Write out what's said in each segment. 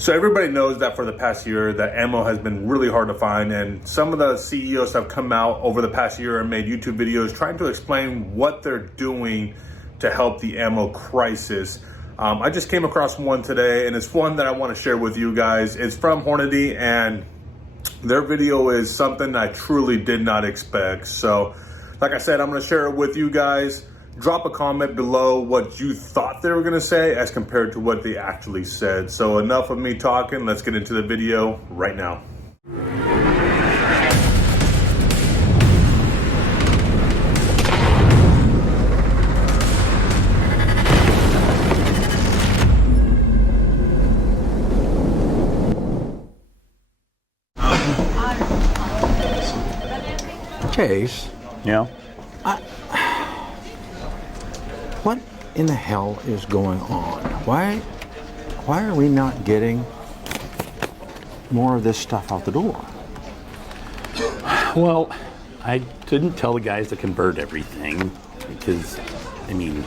So everybody knows that for the past year, that ammo has been really hard to find, and some of the CEOs have come out over the past year and made YouTube videos trying to explain what they're doing to help the ammo crisis. I just came across one today, and it's one that I want to share with you guys. It's from Hornady, and their video is something I truly did not expect. So, like I said, I'm going to share it with you guys. Drop a comment below what you thought they were going to say as compared to what they actually said. So enough of me talking. Let's get into the video right now. Chase. Yeah? What in the hell is going on? Why are we not getting more of this stuff out the door? Well, I didn't tell the guys to convert everything because, I mean,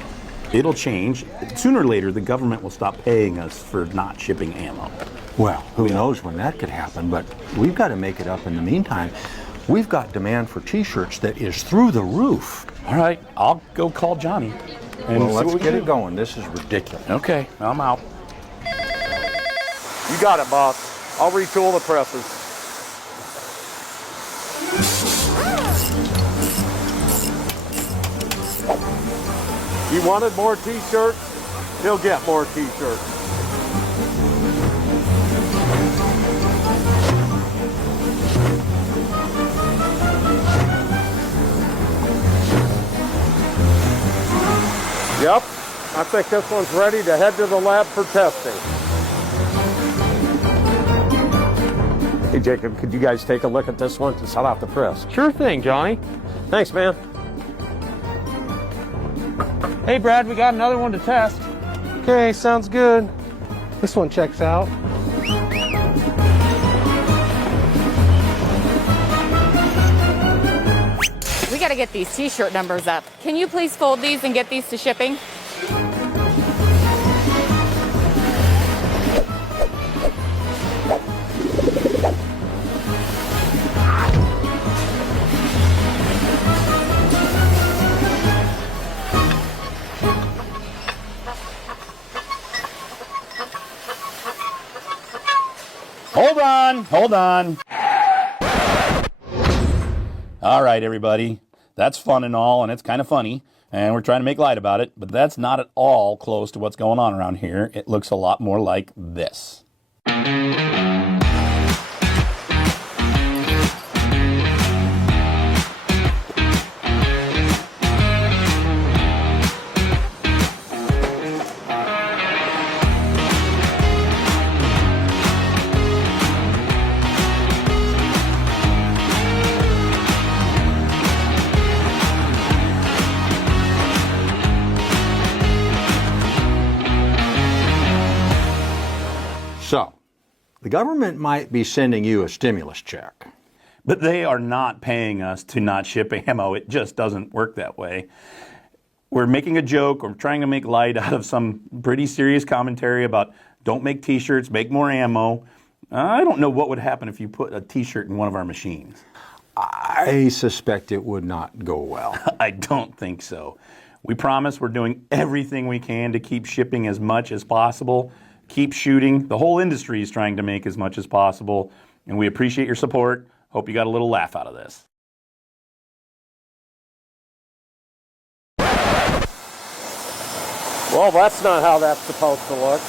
it'll change. Sooner or later, the government will stop paying us for not shipping ammo. Well, who knows when that could happen, but we've got to make it up in the meantime. We've got demand for t-shirts that is through the roof. All right, I'll go call Johnny. Well, let's get it going. This is ridiculous. Okay, I'm out. You got it, boss. I'll retool the presses. You wanted more t-shirts? He'll get more t-shirts. Yep, I think this one's ready to head to the lab for testing. Hey Jacob, could you guys take a look at this one to set out the press? Sure thing, Johnny. Thanks, man. Hey, Brad, we got another one to test. Okay, sounds good. This one checks out. We got to get these t-shirt numbers up. Can you please fold these and get these to shipping? Hold on. All right, everybody. That's fun and all, and it's kind of funny, and we're trying to make light about it, but that's not at all close to what's going on around here. It looks a lot more like this. So, the government might be sending you a stimulus check. But they are not paying us to not ship ammo. It just doesn't work that way. We're making a joke. We're trying to make light out of some pretty serious commentary about don't make t-shirts, make more ammo. I don't know what would happen if you put a t-shirt in one of our machines. I suspect it would not go well. I don't think so. We promise we're doing everything we can to keep shipping as much as possible. Keep shooting. The whole industry is trying to make as much as possible, and we appreciate your support. Hope you got a little laugh out of this. Well, that's not how that's supposed to look.